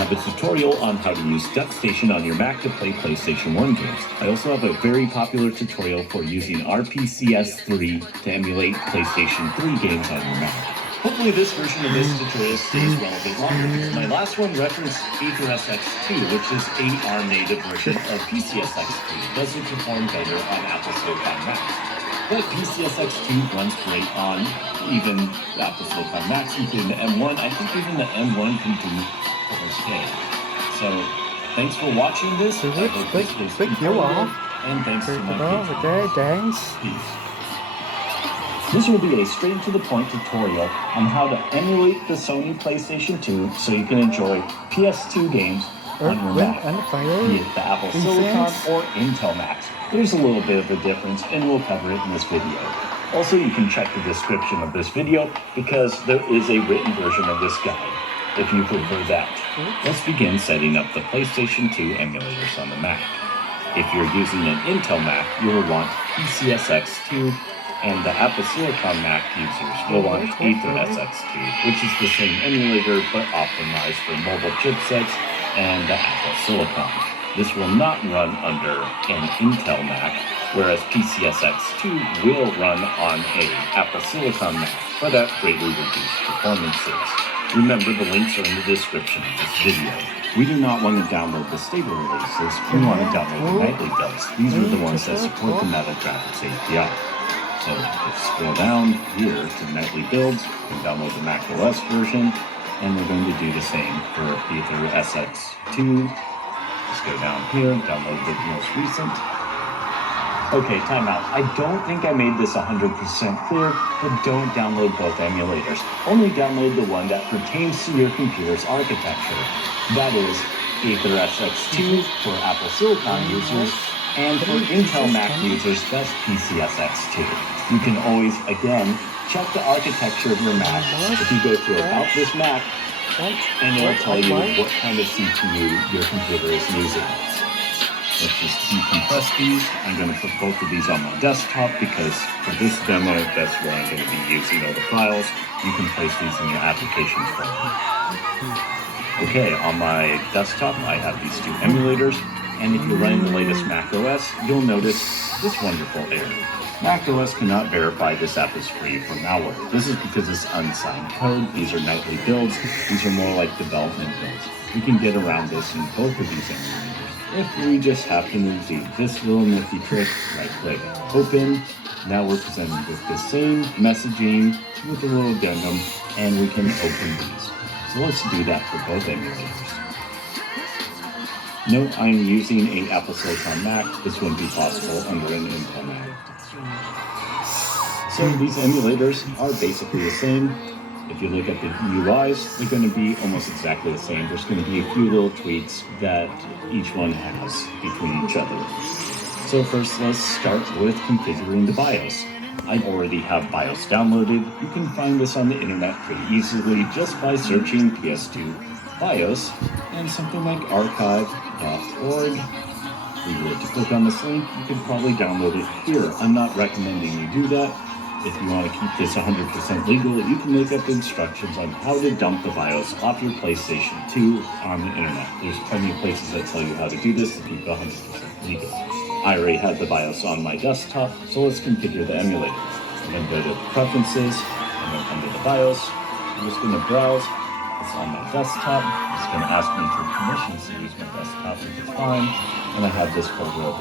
have a tutorial on how to use DuckStation on your Mac to play PlayStation 1 games. I also have a very popular tutorial for using RPCS3 to emulate PlayStation 3 games on your Mac. Hopefully this version of this tutorial stays relevant longer, because my last one referenced AetherSX2, which is a ARM native version of PCSX3. It doesn't perform better on Apple Silicon Macs. But PCSX2 runs great on even Apple Silicon Macs, including the M1. I think even the M1 can do okay. So, thanks for watching this. I hope this was informative, and thanks to my patrons. Peace. This will be a straight-to-the-point tutorial on how to emulate the Sony PlayStation 2 so you can enjoy PS2 games on your Mac, be it the Apple Silicon or Intel Macs. There's a little bit of a difference, and we'll cover it in this video. Also, you can check the description of this video because there is a written version of this guide, if you prefer that. Let's begin setting up the PlayStation 2 emulators on the Mac. If you're using an Intel Mac, you will want PCSX2, and the Apple Silicon Mac users will want AetherSX2, which is the same emulator but optimized for mobile chipsets and the Apple Silicon. This will not run under an Intel Mac, whereas PCSX2 will run on a Apple Silicon Mac, but at greatly reduced performances. Remember, the links are in the description of this video. We do not want to download the stable releases, we want to download the nightly builds. These are the ones that support the Meta Graphics API. So just scroll down here to nightly builds, you can download the Mac OS version, and we're going to do the same for AetherSX2. Let's go down here, download the most recent. Okay, timeout. I don't think I made this 100% clear, but don't download both emulators. Only download the one that pertains to your computer's architecture. That is AetherSX2 for Apple Silicon users, and for Intel Mac users, that's PCSX2. You can always, again, check the architecture of your Mac. If you go to About This Mac, and it'll tell you what kind of CPU your computer is using. Let's just decompress these. I'm going to put both of these on my desktop because for this demo, that's where I'm going to be using all the files. You can place these in your applications folder. Okay, on my desktop, I have these two emulators. And if you're running the latest Mac OS, you'll notice this wonderful error. Mac OS cannot verify this app is free from malware. This is because it's unsigned code. These are nightly builds. These are more like development builds. We can get around this in both of these emulators. If we just happen to do this little nifty trick, right click, open, now we're presented with the same messaging with a little addendum, and we can open these. So let's do that for both emulators. Note I'm using a Apple Silicon Mac. This wouldn't be possible under an Intel Mac. So these emulators are basically the same. If you look at the UIs, they're going to be almost exactly the same. There's going to be a few little tweaks that each one has between each other. So first, let's start with configuring the BIOS. I already have BIOS downloaded. You can find this on the internet pretty easily just by searching PS2 BIOS and something like archive.org. If you were to click on this link, you could probably download it here. I'm not recommending you do that. If you want to keep this 100% legal, you can look up instructions on how to dump the BIOS off your PlayStation 2 on the internet. There's plenty of places that tell you how to do this to keep it 100% legal. I already have the BIOS on my desktop, so let's configure the emulator. I'm going to go to Preferences, and then under the BIOS, I'm just going to browse. It's on my desktop. It's going to ask me for permissions to use my desktop, which is fine. And I have this folder open.